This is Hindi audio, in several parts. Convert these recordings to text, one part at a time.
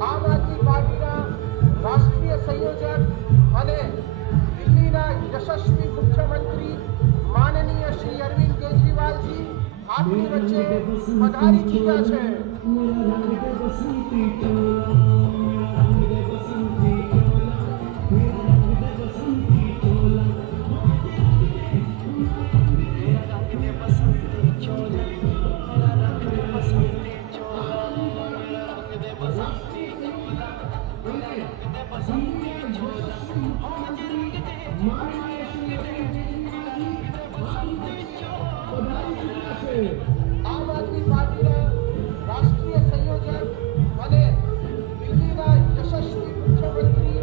આમ આદમી પાર્ટીના રાષ્ટ્રીય સંયોજક અને દિલ્હીના યશસ્વી મુખ્યમંત્રી માનનીય શ્રી અરવિંદ કેજરીવાલજી આપની વચ્ચે પધારી ચૂક્યા છે। આમ આદમી પાર્ટીના રાષ્ટ્રીય સંયોજક અને દિલ્હીના યશસ્વી મુખ્યમંત્રી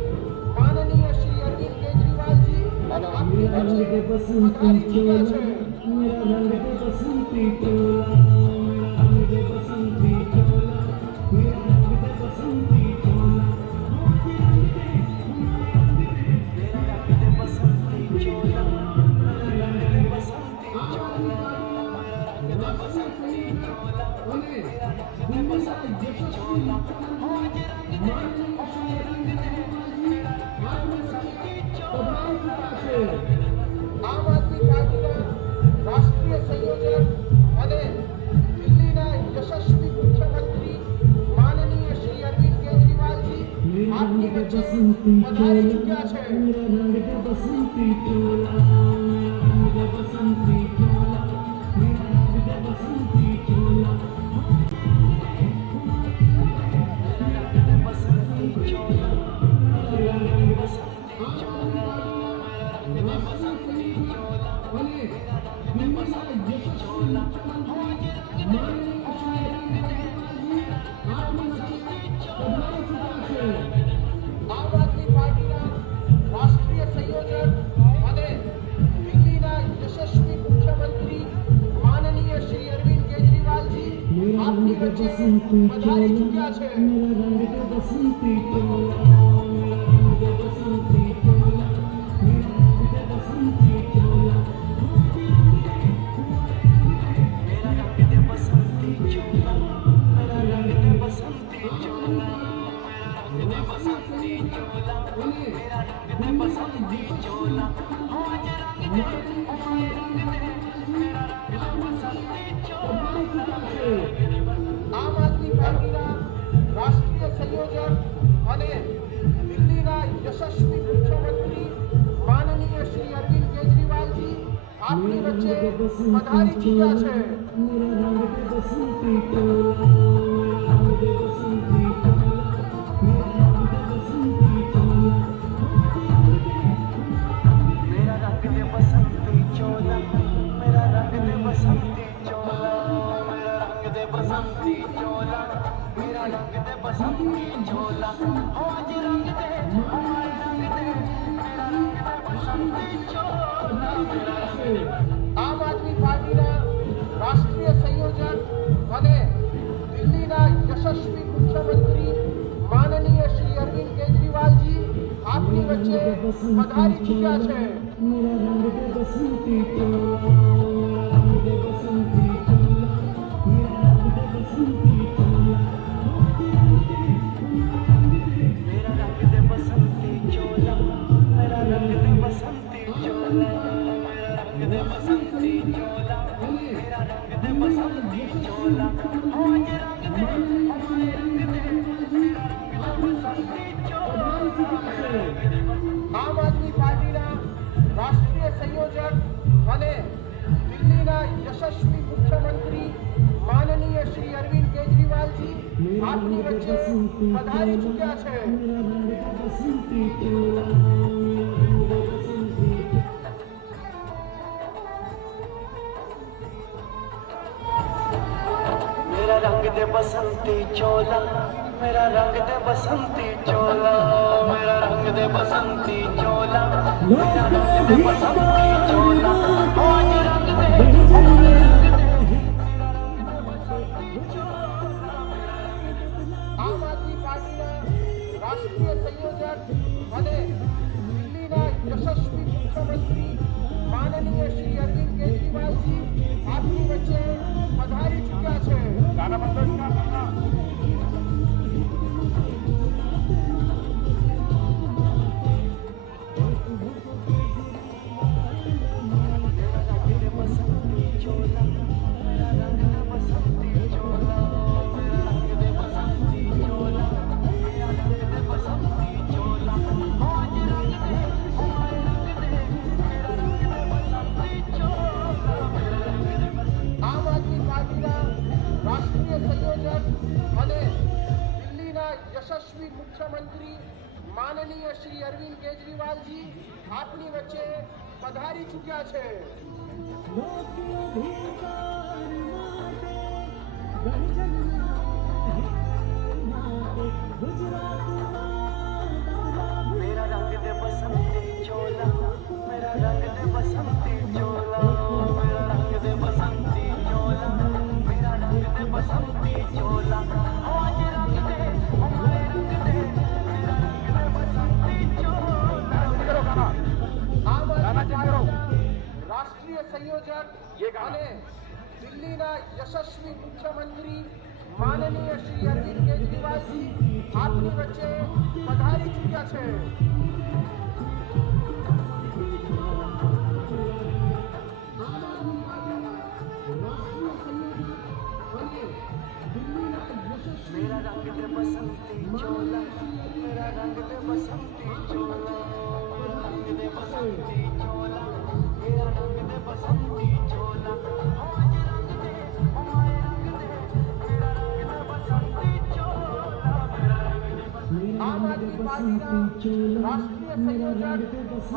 માનનીય શ્રી અરવિંદ કેજરીવાલજી આપની વચ્ચે પધારી ચૂક્યા છે। આમ આદમી પાર્ટીના રાષ્ટ્રીય સંયોજક અને દિલ્હીના યશસ્વી મુખ્યમંત્રી માનનીય શ્રી અરવિંદ કેજરીવાલજી આપની વચ્ચે પધારી ચૂક્યા છે। આમ આદમી પાર્ટીના રાષ્ટ્રીય સંયોજક અને દિલ્હીના યશસ્વી મુખ્યમંત્રી માનનીય શ્રી અરવિંદ કેજરીવાલજી આપની વચ્ચે પધારી ચૂક્યા છે। આમ આદમી પાર્ટીના રાષ્ટ્રીય સંયોજક અને દિલ્હીના યશસ્વી મુખ્યમંત્રી માનનીય શ્રી અરવિંદ કેજરીવાલજી આપની વચ્ચે પધારી ચૂક્યા છે। આમ આદમી પાર્ટીના રાષ્ટ્રીય સંયોજક અને દિલ્હીના યશસ્વી મુખ્યમંત્રી માનનીય શ્રી અરવિંદ કેજરીવાલજી આપની વચ્ચે પધારી ચૂક્યા છે। આમ આદમી પાર્ટીના રાષ્ટ્રીય સંયોજક અને દિલ્હીના યશસ્વી મુખ્યમંત્રી માનનીય શ્રી અરવિંદ કેજરીવાલજી આપની વચ્ચે પધારી ચૂક્યા છે। मेरा रंग दे बसंती चोला, मेरा रंग दे बसंती चोला, मेरा रंग दे बसंती चोला, मेरा रंग दे बसंती चोला, आज रंग दे આમ આદમી પાર્ટીના રાષ્ટ્રીય સંયોજક અને यशस्वी मुख्यमंत्री माननीय श्री अरविंद केजरीवाल जी आपनी वच्चे पधारी चुक्या छे। આમ આદમી પાર્ટીના રાષ્ટ્રીય સંયોજક અને દિલ્હીના યશસ્વી મુખ્યમંત્રી માનનીય શ્રી અરવિંદ કેજરીવાલજી આપની વચ્ચે પધારી ચૂક્યા છે। मेरा रंग दे बसंती चोला, मेरा रंग दे बसंती चोला, मेरा रंग दे बसंती चोला, मेरा रंग दे बसंती चोला, आज रंग दे हमारे रंग दे, मेरा रंग दे बसंती चोला। આમ આદમી પાર્ટીના રાષ્ટ્રીય સંયોજક અને દિલ્હીના યશસ્વી મુખ્યમંત્રી માનનીય શ્રી અરવિંદ કેજરીવાલજી આપની વચ્ચે પધારી ચૂક્યા છે। मेरा रंग दे बसंती चोला, मेरा रंग दे बसंती चोला, मेरा रंग दे बसंती चोला, मेरा रंग दे बसंती चोला, आज रंग दे हमारे रंग दे, मेरा रंग दे बसंती चोला, मेरा रंग दे बसंती। આમ આદમી પાર્ટીના રાષ્ટ્રીય સંયોજક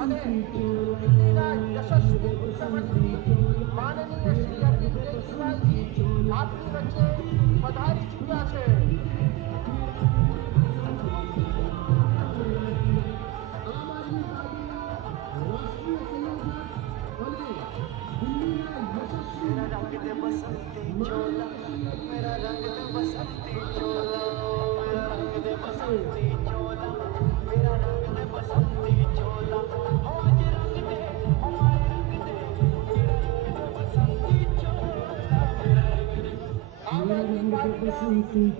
અને દિલ્હીના યશસ્વી મુખ્યમંત્રી માનનીય શ્રી અરવિંદ કેજરીવાલજી આપની વચ્ચે પધારી ચૂક્યા છે। मेरा रंग दे बसंती चोला, मेरा रंग दे बसंती चोला, मेरा रंग दे बसंती चोला, मेरा रंग दे बसंती चोला, आज रंग दे हमारे रंग दे, मेरा रंग दे बसंती चोला, मेरा रंग दे। આમ આદમી પાર્ટીના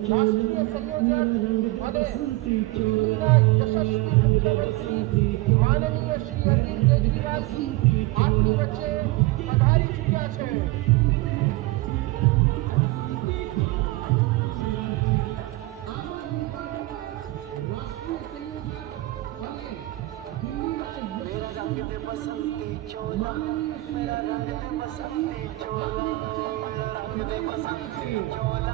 રાષ્ટ્રીય સંયોજક અને દિલ્હીના યશસ્વી મુખ્યમંત્રી માનનીય શ્રી અરવિંદ કેજરીવાલજી આપની વચ્ચે પધારી ચૂક્યા છે। मेरा रंग दे बसंती चोला, मेरा रंग दे बसंती चोला, मेरा रंग दे बसंती चोला,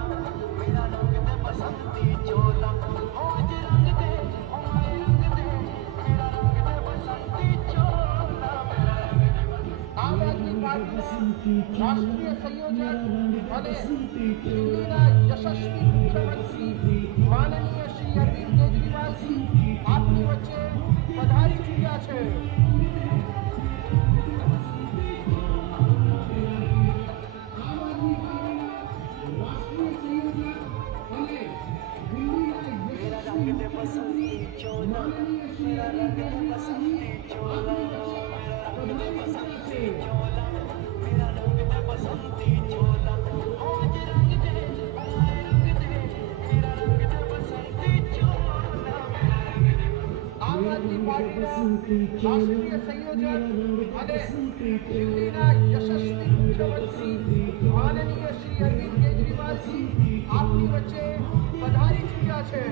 मेरा रंग दे बसंती चोला, आज रंग दे हमारे रंग दे, मेरा रंग दे बसंती चोला, मेरा रंग दे बसंती। આમ આદમી પાર્ટીના રાષ્ટ્રીય સંયોજક અને દિલ્હીના યશસ્વી મુખ્યમંત્રી માનનીય શ્રી અરવિંદ કેજરીવાલજી આપની વચ્ચે પધારી ચૂક્યા છે। मेरा रंग दे बसंती चोला, मेरा रंग दे बसंती चोला, मेरा रंग दे बसंती चोला, मेरा रंग दे बसंती चोला, आज रंग दे हमारे रंग दे, मेरा रंग दे बसंती चोला, मेरा रंग दे। આમ આદમી પાર્ટીના રાષ્ટ્રીય સંયોજક અને દિલ્હીના યશસ્વી મુખ્યમંત્રી માનનીય શ્રી અરવિંદ કેજરીવાલજી આપની વચ્ચે પધારી ચૂક્યા છે।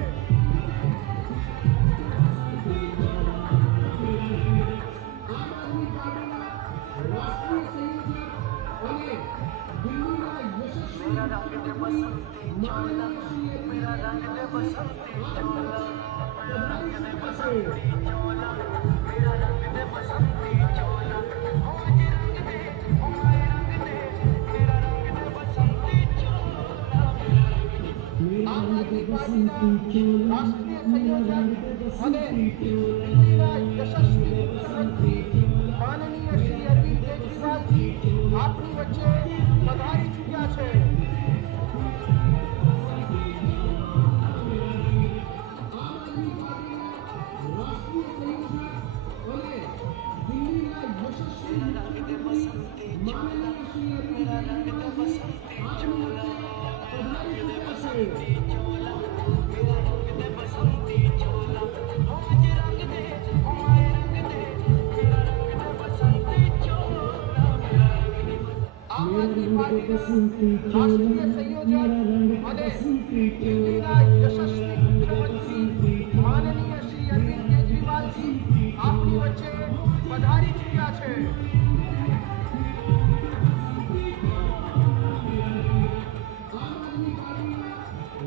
આમ આદમી પાર્ટીના રાષ્ટ્રીય સંયોજક અને દિલ્હીના યશસ્વી मेरा रंग दे बसंती चोला, मेरा रंग दे बसंती चोला, मेरा रंग दे बसंती चोला, मेरा रंग दे बसंती चोला, आज रंग दे हमारे रंग दे, मेरा रंग दे बसंती चोला, मेरा रंग दे। આમ આદમી પાર્ટીના રાષ્ટ્રીય સંયોજક અને દિલ્હીના યશસ્વી મુખ્યમંત્રી માનનીય શ્રી અરવિંદ કેજરીવાલજી આપની વચ્ચે પધારી ચૂક્યા છે। આમ આદમી પાર્ટીના રાષ્ટ્રીય સંયોજક અને રાષ્ટ્રીય સંયોજક અને દિલ્હીના યશસ્વી મુખ્યમંત્રી માનનીય શ્રી અરવિંદ કેજરીવાલજી આપની વચ્ચે પધારી ચૂક્યા છે.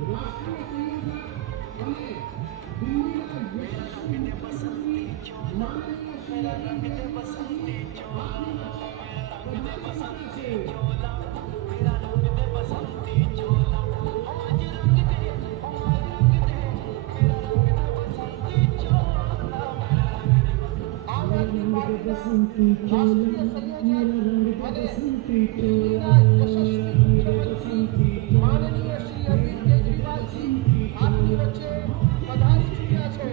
રાષ્ટ્રીય સંયોજક અને દિલ્હીના યશસ્વી મુખ્યમંત્રી માનનીય શ્રી અરવિંદ કેજરીવાલજી આપની વચ્ચે પધારી ચૂક્યા છે. આમ આદમી પાર્ટીના રાષ્ટ્રીય સંયોજક અને દિલ્હીના યશસ્વી મુખ્યમંત્રી માનનીય શ્રી અરવિંદ કેજરીવાલજી આપની વચ્ચે પધારી ચૂક્યા છે.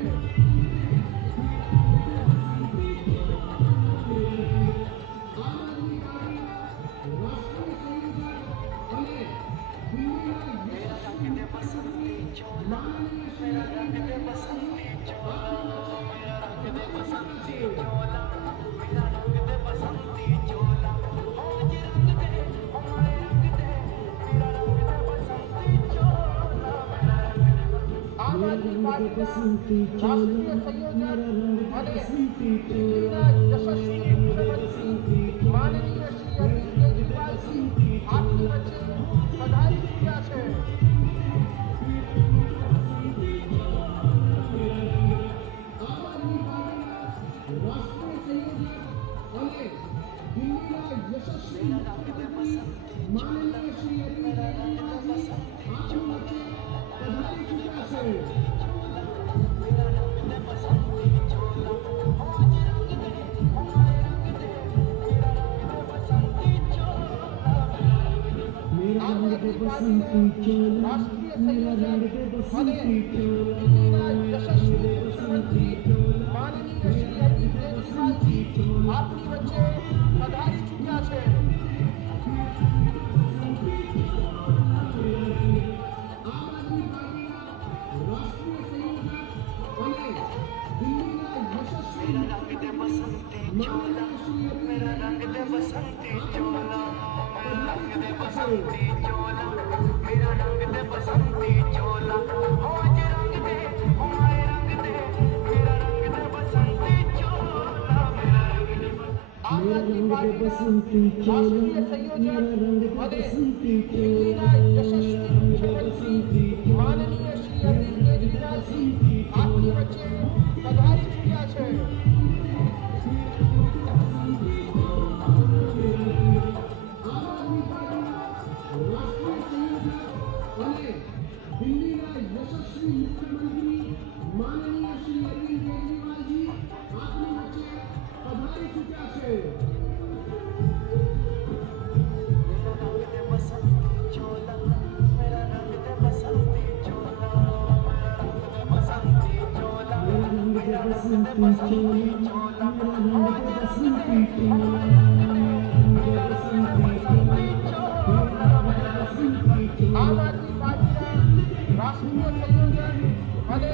રાષ્ટ્રીય સંયોજક અને દિલ્હીના યશસ્વી મુખ્યમંત્રી માનનીય શ્રી અરવિંદ કેજરીવાલજી આપની વચ્ચે પધારી ચૂક્યા છે. આમ આદમી પાર્ટીના રાષ્ટ્રીય સંયોજક અને દિલ્હીના યશસ્વી મુખ્યમંત્રી માનનીય શ્રી અરવિંદ કેજરીવાલજી આપની વચ્ચે પધારી ચૂક્યા છે. દિલ્હીના યશસ્વી મુખ્યમંત્રી માનનીય શ્રી અરવિંદ કેજરીવાલજી આપની વચ્ચે પધારી ચૂક્યા છે. આમ આદમી પાર્ટીના રાષ્ટ્રીય સંયોજક અને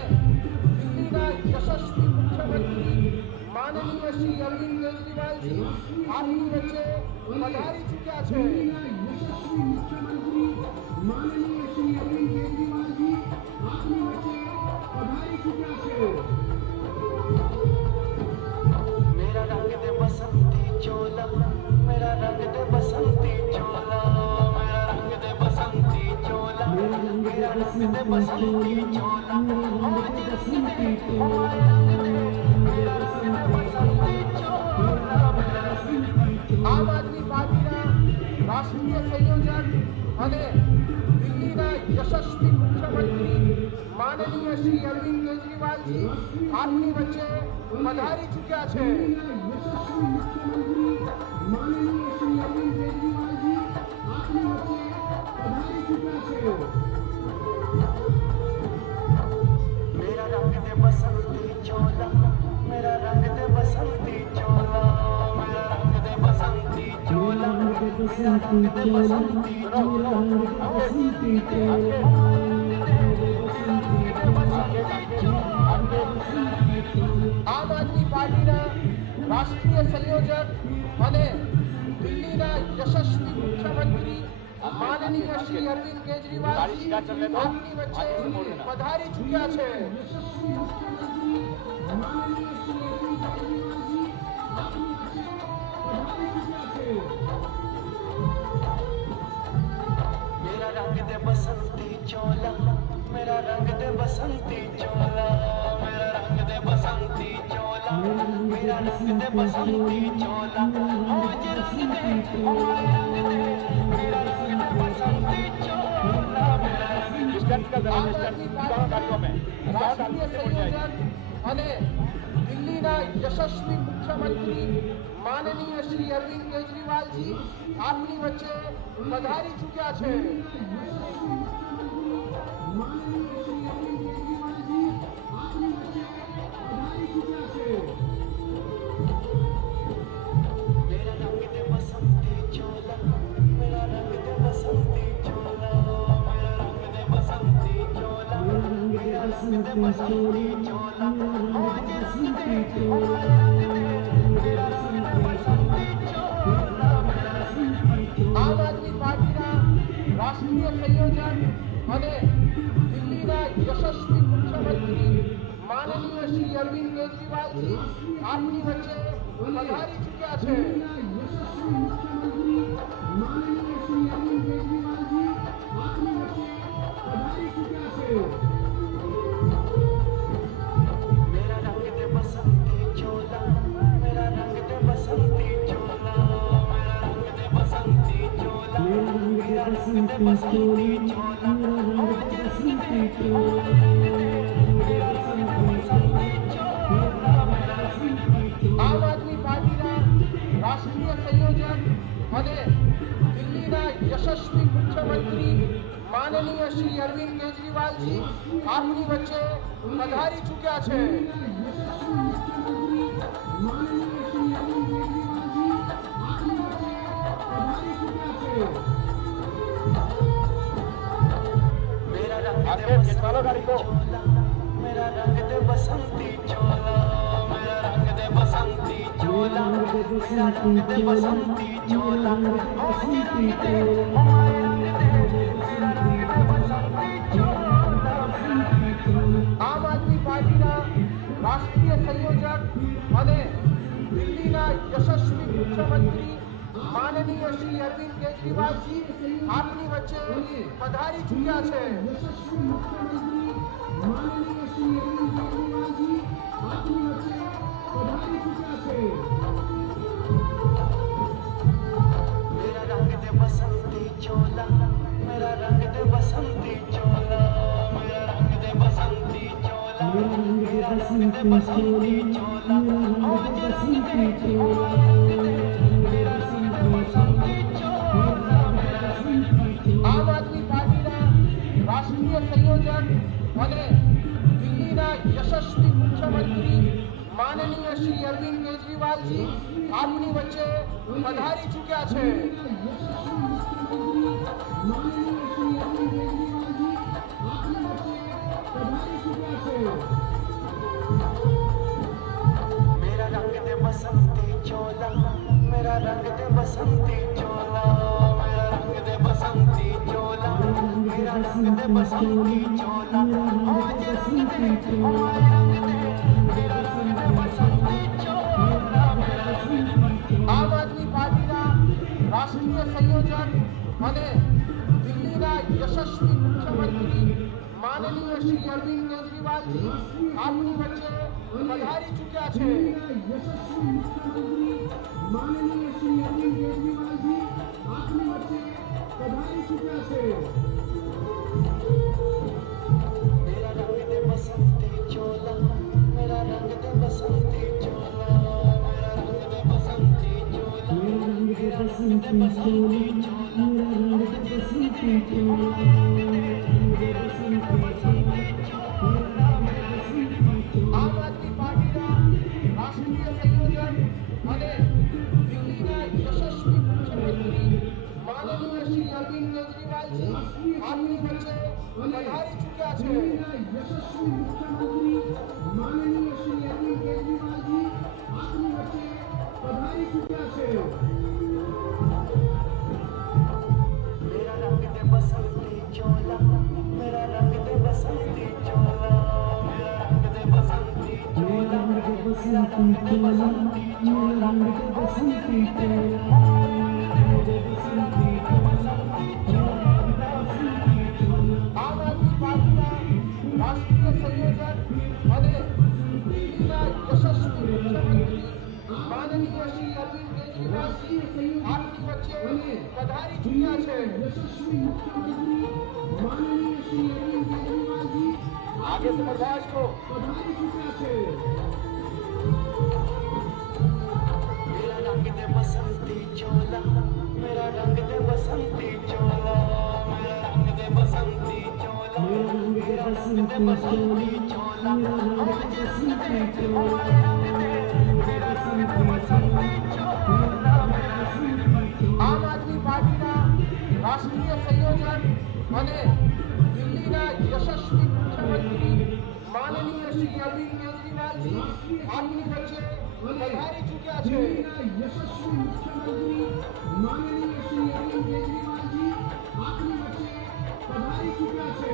દિલ્હીના યશસ્વી મુખ્યમંત્રી માનનીય શ્રી અરવિંદ કેજરીવાલજી આપની વચ્ચે પધારી ચૂક્યા છે. मेरा रंग दे बसंती चोला, मेरा रंग दे बसंती चोला, मेरा रंग दे बसंती चोला, मेरा रंग दे बसंती चोला, आज रंग दे हमारे रंग दे, मेरा रंग दे बसंती चोला, मेरा रंग दे. આમ આદમી પાર્ટીના રાષ્ટ્રીય સંયોજક અને દિલ્હીના યશસ્વી મુખ્યમંત્રી માનનીય શ્રી અરવિંદ કેજરીવાલજી આપની વચ્ચે પધારી ચૂક્યા છે. मेरा रंग दे बसंती चोला, मेरा रंग दे बसंती चोला, मेरा रंग दे बसंती चोला, मेरा रंग दे बसंती चोला, આમ આદમી પાર્ટીના રાષ્ટ્રીય સંયોજક અને દિલ્હીના યશસ્વી મુખ્યમંત્રી માનનીય શ્રી અરવિંદ કેજરીવાલ જી આપની વચ્ચે પધારી ચૂક્યા છે। માનનીય શ્રી અરવિંદ કેજરીવાલ જી આપની વચ્ચે પધારી ચૂક્યા છે। मेरा रंग दे बसंती चोला, मेरा रंग दे बसंती चोला, मेरा रंग दे बसंती चोला, मेरा रंग दे बसंती चोला, हो जे रंग दे, हो मारे रंग दे, मेरा रंग दे बसंती चोला, मेरा रंग दे રાષ્ટ્રીય સંયોજક અને દિલ્હીના યશસ્વી મુખ્યમંત્રી માનનીય શ્રી અરવિંદ કેજરીવાલજી આપની વચ્ચે પધારી ચૂક્યા છે। માનનીય શ્રી અરવિંદ કેજરીવાલજી આપની વચ્ચે પધારી ચૂક્યા છે। मेरा रंग दे बसंती चोला, मेरा रंग दे बसंती चोला, मेरा रंग दे बसंती चोला, मेरा रंग दे बसंती चोला, हो जे रंग दे, हो मारे रंग दे, मेरा रंग दे बसंती चोला, मेरा रंग दे આમ આદમી પાર્ટીના રાષ્ટ્રીય સંયોજક અને દિલ્હીના યશસ્વી મુખ્યમંત્રી માનનીય શ્રી અરવિંદ કેજરીવાલજી આપની વચ્ચે પધારી ચૂક્યા છે। યશસ્વી મુખ્યમંત્રી માનનીય શ્રી અરવિંદ કેજરીવાલજી આપની વચ્ચે પધારી ચૂક્યા છે। मेरा रंग दे बसंती चोला, मेरा रंग दे बसंती चोला, मेरा रंग दे बसंती चोला, मेरा रंग दे बसंती चोला, हो जे रंग दे, हो मारे रंग दे, मेरा रंग दे बसंती चोला, मेरा रंग दे આમ આદમી પાર્ટીના રાષ્ટ્રીય સંયોજક અને દિલ્હીના યશસ્વી મુખ્યમંત્રી માનનીય શ્રી અરવિંદ કેજરીવાલજી આપની વચ્ચે પધારી ચૂક્યા છે। માનનીય શ્રી અરવિંદ કેજરીવાલજી આપની વચ્ચે પધારી ચૂક્યા છે। मेरा रंग दे बसंती चोला, मेरा रंग दे बसंती चोला, मेरा रंग दे बसंती चोला, मेरा रंग दे बसंती चोला, हो जे रंग दे, हो मारे रंग दे, मेरा रंग दे बसंती चोला, मेरा रंग दे આમ આદમી પાર્ટીના રાષ્ટ્રીય સંયોજક અને દિલ્હીના યશસ્વી મુખ્યમંત્રી માનનીય શ્રી અરવિંદ કેજરીવાલજી આપની વચ્ચે પધારી ચૂક્યા છે। યશસ્વી મુખ્યમંત્રી માનનીય શ્રી અરવિંદ કેજરીવાલજી આપની વચ્ચે પધારી ચૂક્યા છે। मेरा रंग दे बसंती चोला, मेरा रंग दे बसंती चोला, मेरा रंग दे बसंती चोला, मेरा रंग दे बसंती चोला, हो जे रंग दे, हो मारे रंग दे, मेरा रंग दे बसंती चोला, मेरा रंग दे આમ આદમી પાર્ટીના રાષ્ટ્રીય સંયોજક અને દિલ્હીના યશસ્વી મુખ્યમંત્રી માનનીય શ્રી અરવિંદ કેજરીવાલજી આપની વચ્ચે પધારી ચૂક્યા છે। માનનીય શ્રી અરવિંદ કેજરીવાલજી આપની વચ્ચે પધારી ચૂક્યા છે। मेरा रंग दे बसंती चोला, मेरा रंग दे बसंती चोला, मेरा रंग दे बसंती चोला, मेरा रंग दे बसंती चोला, हो जे रंग दे, हो मारे रंग दे, मेरा रंग दे बसंती चोला, मेरा रंग दे આમ આદમી પાર્ટીના રાષ્ટ્રીય સંયોજક અને દિલ્હીના યશસ્વી મુખ્યમંત્રી માનનીય શ્રી અરવિંદ કેજરીવાલજી આપની વચ્ચે પધારી ચૂક્યા છે। યશસ્વી મુખ્યમંત્રી માનનીય શ્રી અરવિંદ કેજરીવાલજી આપની વચ્ચે પધારી ચૂક્યા છે। मेरा रंग दे बसंती चोला, मेरा रंग दे बसंती चोला, मेरा रंग दे बसंती चोला, मेरा रंग दे बसंती चोला, हो जे रंग दे, हो मारे रंग दे, मेरा रंग दे बसंती चोला, मेरा रंग दे આમ આદમી પાર્ટીના રાષ્ટ્રીય સંયોજક અને દિલ્હીના યશસ્વી મુખ્યમંત્રી માનનીય શ્રી અરવિંદ કેજરીવાલજી આપની વચ્ચે પધારી ચૂક્યા છે। યશસ્વી મુખ્યમંત્રી માનનીય શ્રી અરવિંદ કેજરીવાલજી આપની વચ્ચે પધારી ચૂક્યા છે। मेरा આદમી પાર્ટીના રાષ્ટ્રીય સંયોજક અને દિલ્હીના યશસ્વી મુખ્યમંત્રી માનનીય શ્રી અરવિંદ કેજરીવાલજી આપની વચ્ચે પધારી ચૂક્યા છે. યશસ્વી મુખ્યમંત્રી માનનીય શ્રી અરવિંદ કેજરીવાલજી आगे से बर्दाश्त को पधारी चुका है. मेरा रंग दे बसंती चोला, मेरा रंग दे बसंती चोला, मेरा रंग दे बसंती चोला, मेरा रंग दे बसंती चोला, आज रंग दे हमारे रंग दे, मेरा रंग दे बसंती चोला, मेरा रंग दे. આમ આદમી પાર્ટીના રાષ્ટ્રીય સંયોજક અને દિલ્હીના યશસ્વી મુખ્યમંત્રી માનનીય શ્રી અરવિંદ કેજરીવાલજી આપની વચ્ચે પધારી ચૂક્યા છે. યશસ્વી મુખ્યમંત્રી માનનીય શ્રી અરવિંદ કેજરીવાલજી આપની વચ્ચે પધારી ચૂક્યા છે.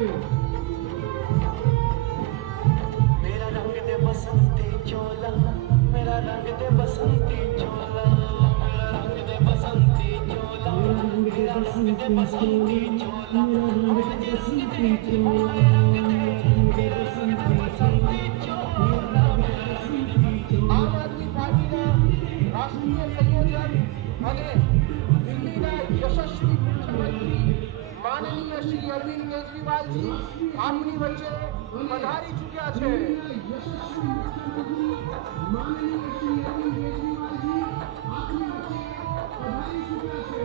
मेरा रंग दे बसंती चोला, मेरा रंग दे बसंती चोला, मेरा रंग दे बसंती चोला, मेरा रंग दे बसंती चोला, आज रंग दे हमारे रंग दे, मेरा रंग दे बसंती चोला, मेरा रंग दे. આમ આદમી પાર્ટીના રાષ્ટ્રીય સંયોજક અને દિલ્હીના યશસ્વી મુખ્યમંત્રી માનનીય શ્રી અરવિંદ કેજરીવાલજી આપની વચ્ચે પધારી ચૂક્યા છે. યશસ્વી મુખ્યમંત્રી માનનીય શ્રી અરવિંદ કેજરીવાલજી આપની વચ્ચે પધારી ચૂક્યા છે.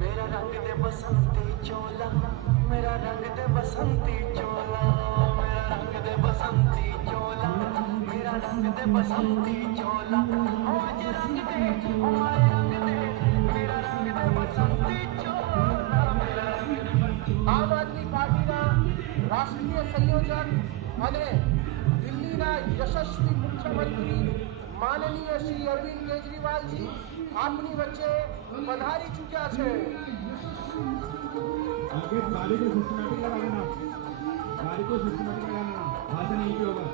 मेरा रंग दे बसंती चोला, मेरा रंग दे बसंती चोला, मेरा रंग दे बसंती चोला, मेरा रंग दे बसंती चोला, आज रंग दे हमारे रंग दे, मेरा रंग दे बसंती चोला, मेरा रंग दे बसंती. આમ આદમી પાર્ટીના રાષ્ટ્રીય સંયોજક અને દિલ્હીના યશસ્વી મુખ્યમંત્રી માનનીય શ્રી અરવિંદ કેજરીવાલજી આપની વચ્ચે પધારી ચૂક્યા છે. आगे गाड़ी को सिस्टमैटिक लगा देना, गाड़ी को सिस्टमैटिक लगा देना, भाषण यहीं पे होगा.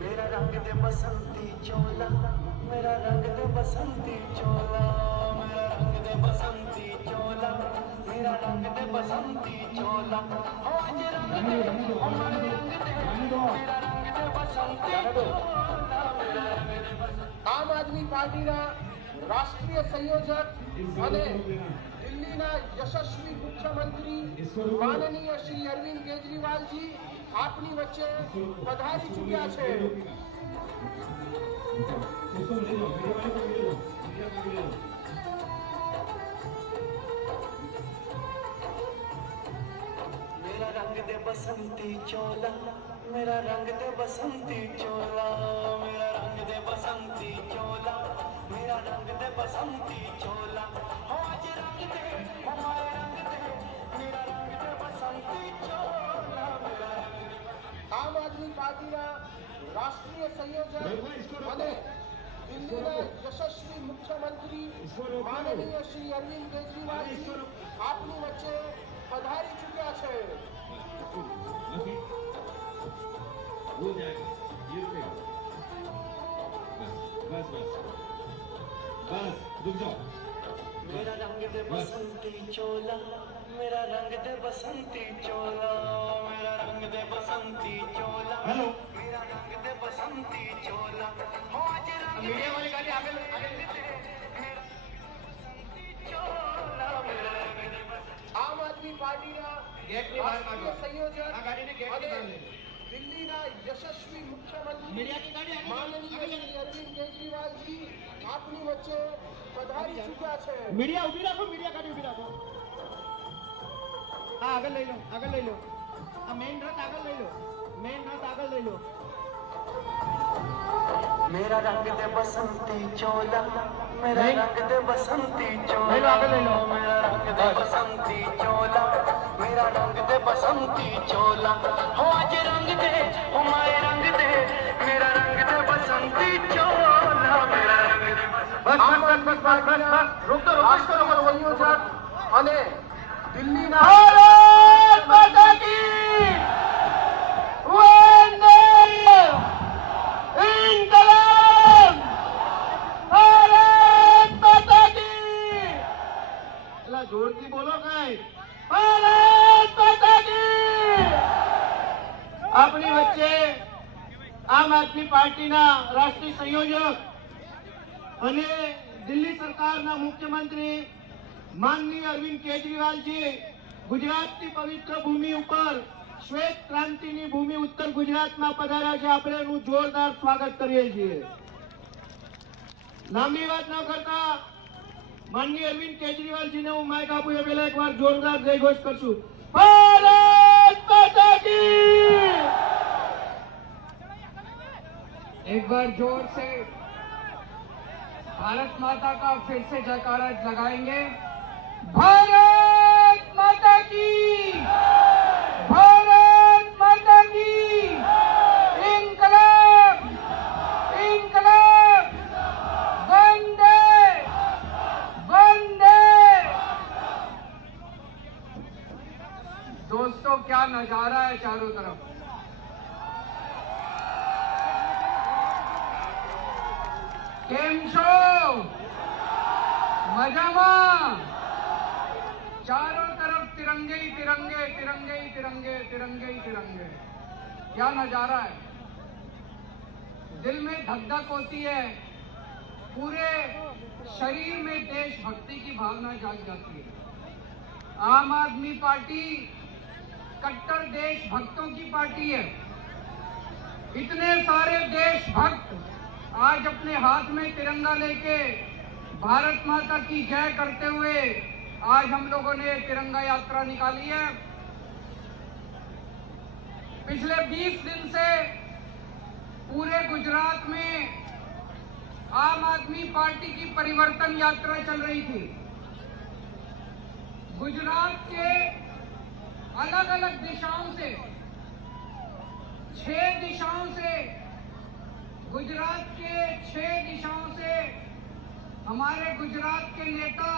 मेरा रंग दे बसंती चोला, मेरा रंग दे बसंती चोला, मेरा रंग दे बसंती चोला, मेरा रंग दे बसंती चोला, आज रंग दे हमारे रंग दे, मेरा रंग दे बसंती चोला, मेरा रंग दे बसंती. આમ આદમી પાર્ટીના રાષ્ટ્રીય સંયોજક અને દિલ્હીના યશસ્વી મુખ્યમંત્રી માનનીય શ્રી અરવિંદ કેજરીવાલજી આપની વચ્ચે પધારી ચૂક્યા છે. उसको ले लो, मेरे वाले को ले लो, मीडिया को ले लो. मेरा रंग दे बसंती चोला, मेरा रंग दे बसंती चोला, मेरा रंग दे बसंती चोला, मेरा रंग दे बसंती चोला, आज रंग दे हमारे रंग दे, मेरा रंग दे बसंती चोला, मेरा रंग दे. આમ આદમી પાર્ટીના રાષ્ટ્રીય સંયોજક અને દિલ્હીના યશસ્વી મુખ્યમંત્રી માનનીય શ્રી અરવિંદ કેજરીવાલજી આપની વચ્ચે પધારી ચૂક્યા છે. हो जाएगा, ये पे. बस बस बस रुक जाओ. मेरा रंग दे बसंती चोला, मेरा रंग दे बसंती चोला, मेरा रंग दे बसंती चोला, हेलो. मेरा रंग दे बसंती चोला, आज रंग मीडिया वाली गाड़ी आगे ले, आगे ले. चोला, मेरा रंग दे बसंती. આમ આદમી પાર્ટીના ગેટની બહાર રાષ્ટ્રીય કાઢો. સંયોજક આ ગાડીને ગેટની બહાર લઈ લો. દિલ્હીના યશસ્વી મુખ્યમંત્રી મીડિયાની ગાડી આગળ માનનીય શ્રી અરવિંદ કેજરીવાલજી આપની વચ્ચે પધારી ચૂક્યા છે. मीडिया उभी રાખો, मीडिया गाड़ी उभी રાખો. હા આગળ લઈ લો, આગળ લઈ લો. આ મેઇન રથ આગળ લઈ લો, મેઇન રથ આગળ લઈ લો. मेरा रंग दे बसंती चोला, मेरा रंग दे बसंती ले लो, चोला, आगे ले लो. मेरा रंग दे बसंती चोला, मेरा रंग दे बसंती चोला, हो आज रंग दे हमारे रंग दे, मेरा रंग दे बसंती चोला, मेरा रंग दे बसंती. બસ બસ બસ બસ બસ બસ બસ. રોક દો, રોક દો, રોક દો. સંયોજક અને દિલ્હીના ભારત માતા કી આપણી વચ્ચે આમ આદમી પાર્ટીના રાષ્ટ્રીય સંયોજક અને દિલ્હી સરકારના મુખ્યમંત્રી માનનીય અરવિંદ કેજરીવાલજી ગુજરાતની પવિત્ર ભૂમિ ઉપર શ્વેત ક્રાંતિની ભૂમિ ઉત્તર ગુજરાતમાં પધાર્યા છે. આપણે એનું જોરદાર સ્વાગત કરીએ છીએ. લાંબી વાત ન કરતા માનનીય અરવિંદ કેજરીવાલજીને હું માઇક આપું એ પહેલા એકવાર જોરદાર જય ઘોષ કરશું. ભારત માતા की एक बार जोर से भारत माता का फिर से जयकारा लगाएंगे. भारत माता की, भारत माता की, इनकलाब, इनकलाब, वंदे वंदे. दोस्तों क्या नजारा है चारों तरफ. કેમ છો? મજામાં? चारों तरफ तिरंगे ही तिरंगे, तिरंगे ही तिरंगे, तिरंगे ही तिरंगे. क्या नजारा है. दिल में धक धक होती है. पूरे शरीर में देशभक्ति की भावना जाग जाती है. आम आदमी पार्टी कट्टर देशभक्तों की पार्टी है. इतने सारे देशभक्त आज अपने हाथ में तिरंगा लेके भारत माता की जय करते हुए आज हम लोगों ने तिरंगा यात्रा निकाली है. पिछले 20 दिन से पूरे गुजरात में आम आदमी पार्टी की परिवर्तन यात्रा चल रही थी. गुजरात के अलग अलग दिशाओं से 6 दिशाओं से गुजरात के 6 दिशाओं से हमारे गुजरात के नेता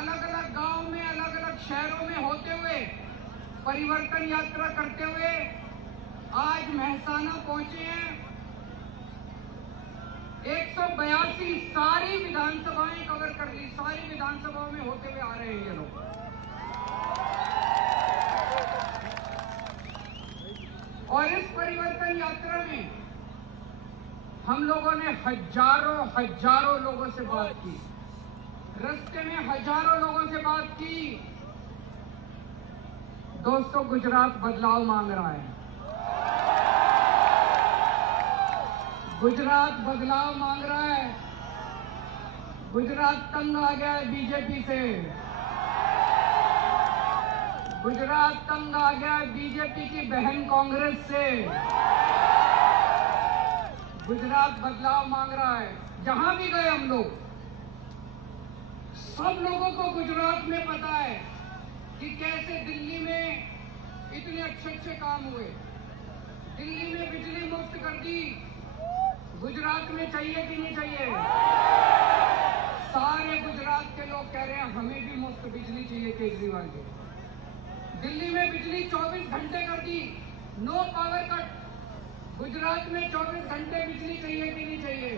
अलग अलग गांव में अलग अलग शहरों में होते हुए परिवर्तन यात्रा करते हुए आज मेहसाना पहुंचे हैं. 182 सारी विधानसभाएं कवर कर ली. सारी विधानसभाओं में होते हुए आ रहे हैं ये लोग. और इस परिवर्तन यात्रा में हम लोगों ने हजारों लोगों से बात की. रास्ते में हजारों लोगों से बात की. दोस्तों गुजरात बदलाव मांग रहा है. गुजरात बदलाव मांग रहा है. गुजरात तंग आ गया है बीजेपी से. गुजरात तंग आ गया है बीजेपी की बहन कांग्रेस से. गुजरात बदलाव मांग रहा है. जहां भी गए हम लोग, सब लोगों को गुजरात में पता है कि कैसे दिल्ली में इतने अच्छे काम हुए. दिल्ली में बिजली मुफ्त कर दी. गुजरात में चाहिए कि नहीं चाहिए? सारे गुजरात के लोग कह रहे हैं हमें भी मुफ्त बिजली चाहिए केजरीवाल जी. दिल्ली में बिजली 24 घंटे कर दी. No power cut. गुजरात में 24 घंटे बिजली चाहिए कि नहीं चाहिए?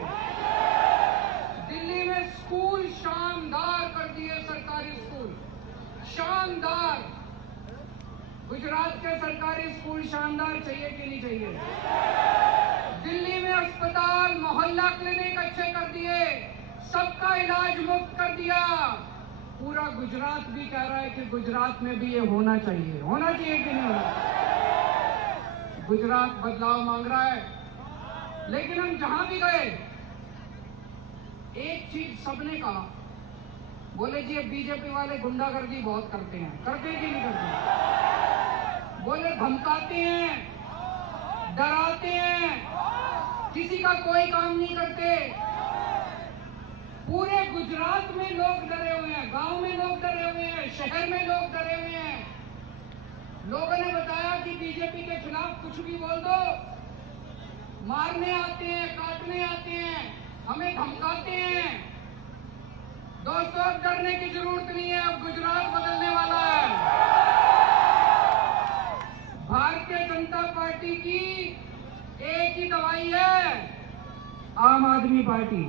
दिल्ली में स्कूल शानदार कर दिए. सरकारी स्कूल शानदार. गुजरात के सरकारी स्कूल शानदार चाहिए कि नहीं चाहिए? दिल्ली में अस्पताल मोहल्ला क्लिनिक अच्छे कर दिए. सबका इलाज मुफ्त कर दिया. पूरा गुजरात भी कह रहा है कि गुजरात में भी ये होना चाहिए. होना चाहिए कि नहीं होना? गुजरात बदलाव मांग रहा है. लेकिन हम जहां भी गए एक चीज सबने कहा. बोले जी बीजेपी वाले गुंडागर्दी बहुत करते हैं. करते कि नहीं करते? बोले धमकाते हैं, डराते हैं, किसी का कोई काम नहीं करते. पूरे गुजरात में लोग डरे हुए हैं. गांव में लोग डरे हुए हैं. शहर में लोग डरे हुए हैं. लोगों ने बताया कि बीजेपी के खिलाफ कुछ भी बोल दो, मारने आते हैं, काटने आते हैं, हमें धमकाते हैं. दोस्तों अब डरने की जरूरत नहीं है. अब गुजरात बदलने वाला है. भारतीय जनता पार्टी की एक ही दवाई है, आम आदमी पार्टी.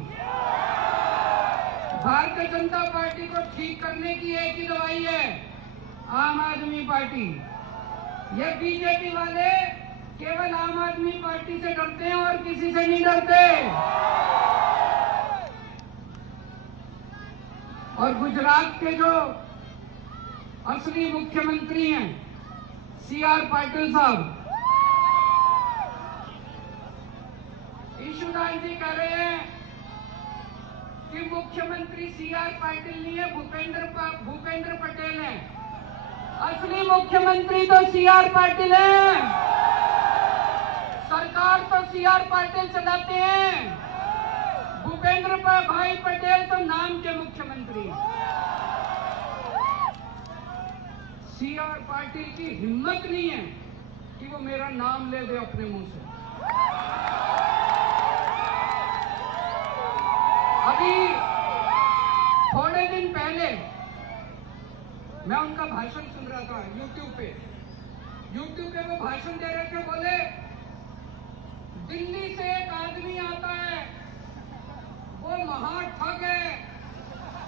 भारतीय जनता पार्टी को ठीक करने की एक ही दवाई है, आम आदमी पार्टी. ये बीजेपी वाले केवल आम आदमी पार्टी से डरते हैं और किसी से नहीं डरते। और गुजरात के जो असली मुख्यमंत्री हैं CR पाटिल साहब, ईशुदान जी कह रहे हैं कि मुख्यमंत्री CR पाटिल नहीं है, भूपेंद्र पटेल है। असली मुख्यमंत्री तो CR पाटिल है। सरकार तो CR पाटिल चलाते हैं, भूपेंद्र भाई पटेल तो नाम के मुख्यमंत्री। CR पाटिल की हिम्मत नहीं है कि वो मेरा नाम ले दे अपने मुंह से। अभी थोड़े दिन पहले मैं उनका भाषण सुन रहा था YouTube पे वो भाषण दे रहे थे। बोले दिल्ली से एक आदमी आता है, वो महा ठग है।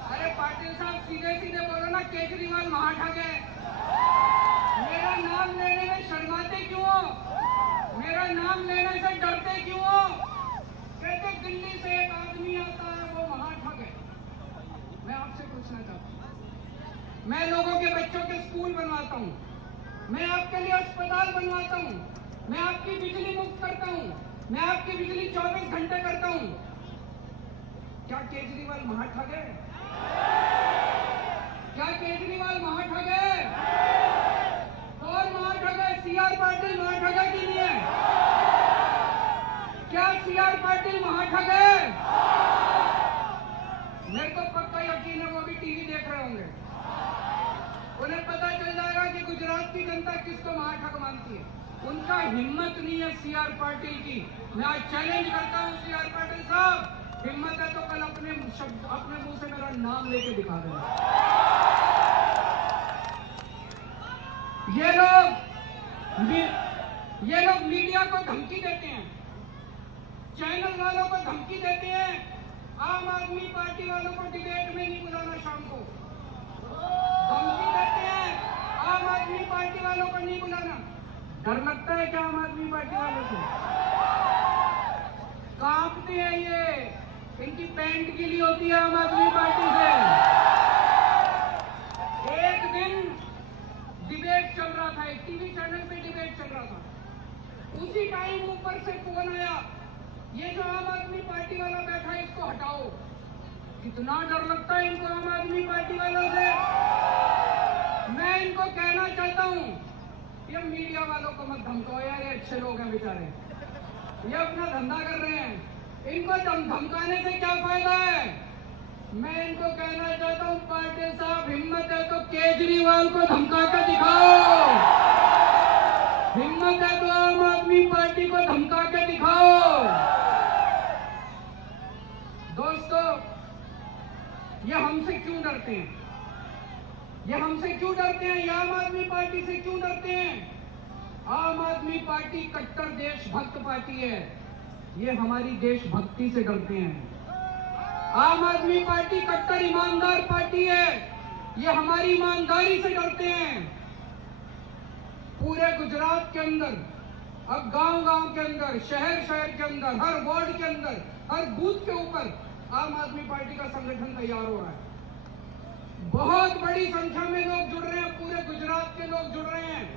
अरे पाटिल साहब सीधे सीधे बोलो ना, केजरीवाल महा ठग है। मेरा नाम लेने में शर्माते क्यों हो? मेरा नाम लेने से डरते क्यों हो? कहते दिल्ली से एक आदमी आता है, वो महा ठग है। मैं आपसे पूछना चाहता हूँ, मैं लोगों के बच्चों के स्कूल बनवाता हूँ, मैं आपके लिए अस्पताल बनवाता हूँ, मैं आपकी बिजली मुफ्त करता हूँ, मैं आपकी बिजली 24 घंटे करता हूँ। क्या केजरीवाल महा ठग है? क्या केजरीवाल महा ठग है? कौन महा ठग है? CR पाटिल महा ठग है कि नहीं है? क्या CR पाटिल महा ठग है? मेरे को पक्का यकीन है वो भी टीवी देख रहे होंगे, उन्हें पता चल जाएगा कि गुजरात की जनता किसको महाठग मानती है। उनका हिम्मत नहीं है CR पाटिल की। मैं आज चैलेंज करता हूं CR पाटिल साहब, हिम्मत है तो कल अपने मुंह से मेरा नाम लेके दिखा देना। ये लोग मीडिया को धमकी देते हैं, चैनल वालों को धमकी देते हैं, आम आदमी पार्टी वालों को डिबेट में नहीं बुलाना, शाम को धमकी देते हैं, आम आदमी पार्टी वालों को नहीं बुलाना। डर लगता है क्या आम आदमी पार्टी वालों से? कांपते हैं ये, इनकी पैंट गीली होती है आम आदमी पार्टी से। एक दिन डिबेट चल रहा था, एक टीवी चैनल पे डिबेट चल रहा था, उसी टाइम ऊपर से फोन आया, ये जो आम आदमी पार्टी वाला बैठा है इसको हटाओ। कितना डर लगता है इनको आम आदमी पार्टी वालों से। मैं इनको कहना चाहता हूं, ये मीडिया वालों को मत धमकाओ यार, ये अच्छे लोग हैं बेचारे, ये अपना धंधा कर रहे हैं, इनको धमकाने से क्या फायदा है। मैं इनको कहना चाहता हूं, पाटिल साहब हिम्मत है तो केजरीवाल को धमका कर दिखाओ, हिम्मत है तो आम आदमी पार्टी को धमका के दिखाओ। दोस्तों, ये हमसे क्यों डरते हैं? ये हमसे क्यों डरते हैं? ये आम आदमी पार्टी से क्यों डरते हैं? आम आदमी पार्टी कट्टर देशभक्त पार्टी है, ये हमारी देशभक्ति से डरते हैं। आम आदमी पार्टी कट्टर ईमानदार पार्टी है, ये हमारी ईमानदारी से डरते हैं। पूरे गुजरात के अंदर, अब गांव-गांव के अंदर, शहर-शहर के अंदर, हर वार्ड के अंदर, हर बूथ के ऊपर आम आदमी पार्टी का संगठन तैयार हो रहा है। बहुत बड़ी संख्या में लोग जुड़ रहे हैं, पूरे गुजरात के लोग जुड़ रहे हैं।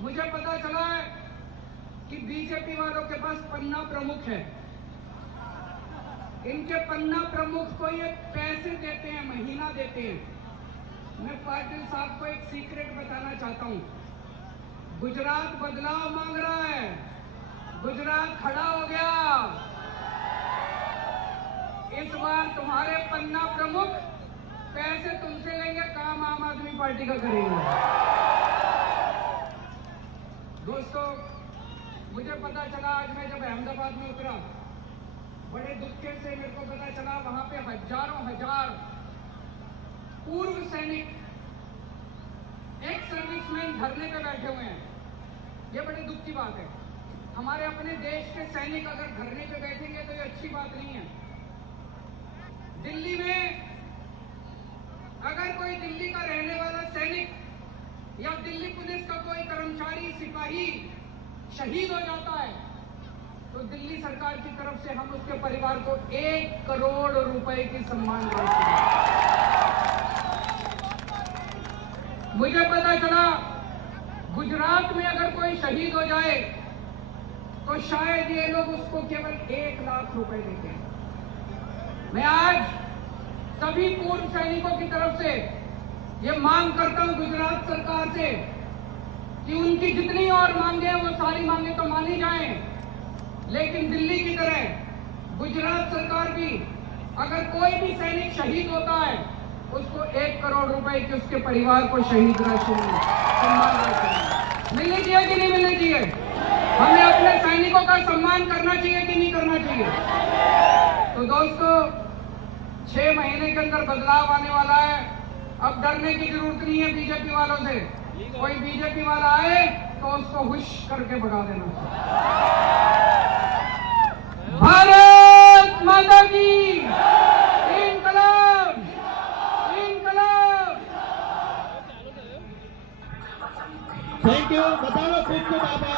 मुझे पता चला है कि बीजेपी वालों के पास पन्ना प्रमुख है, इनके पन्ना प्रमुख को ये पैसे देते हैं, महीना देते हैं। मैं पाटिल साहब को एक सीक्रेट बताना चाहता हूं, गुजरात बदलाव मांग रहा है, गुजरात खड़ा हो गया। इस बार तुम्हारे पन्ना प्रमुख पैसे तुमसे लेंगे, काम आम आदमी पार्टी का करेंगे। दोस्तों, मुझे पता चला आज मैं जब अहमदाबाद में उतरा, बड़े दुख से मेरे को पता चला वहां पे हजारों हजार पूर्व सैनिक, एक सर्विसमैन धरने पे बैठे हुए हैं। ये बड़े दुख की बात है। हमारे अपने देश के सैनिक अगर धरने पे बैठेंगे तो ये अच्छी बात नहीं है। दिल्ली में अगर कोई दिल्ली का रहने वाला सैनिक या दिल्ली पुलिस का कोई कर्मचारी सिपाही शहीद हो जाता है तो दिल्ली सरकार की तरफ से हम उसके परिवार को 1 करोड़ रुपए की सम्मान राशि देते। मुझे पता चला गुजरात में अगर कोई शहीद हो जाए तो शायद ये लोग उसको केवल 1 लाख रुपए देते हैं। मैं आज सभी पूर्व सैनिकों की तरफ से ये मांग करता हूं गुजरात सरकार से कि उनकी जितनी और मांगे हैं वो सारी मांगे तो मानी जाएं, लेकिन दिल्ली की तरह गुजरात सरकार भी अगर कोई भी सैनिक शहीद होता है उसको 1 करोड़ रुपए की उसके परिवार को शहीद राशि सम्मान राशि मिलनी चाहिए कि नहीं मिलनी चाहिए? हमें अपने सैनिकों का सम्मान करना चाहिए कि नहीं करना चाहिए? तो दोस्तों 6 महीने के अंदर बदलाव आने वाला है। अब डरने की जरूरत नहीं है बीजेपी वालों से। कोई बीजेपी वाला आए तो उसको हुश करके भगा देना। भारत माता की इंकलाब इंकलाब। Thank you. बता लो खुद को बाबा।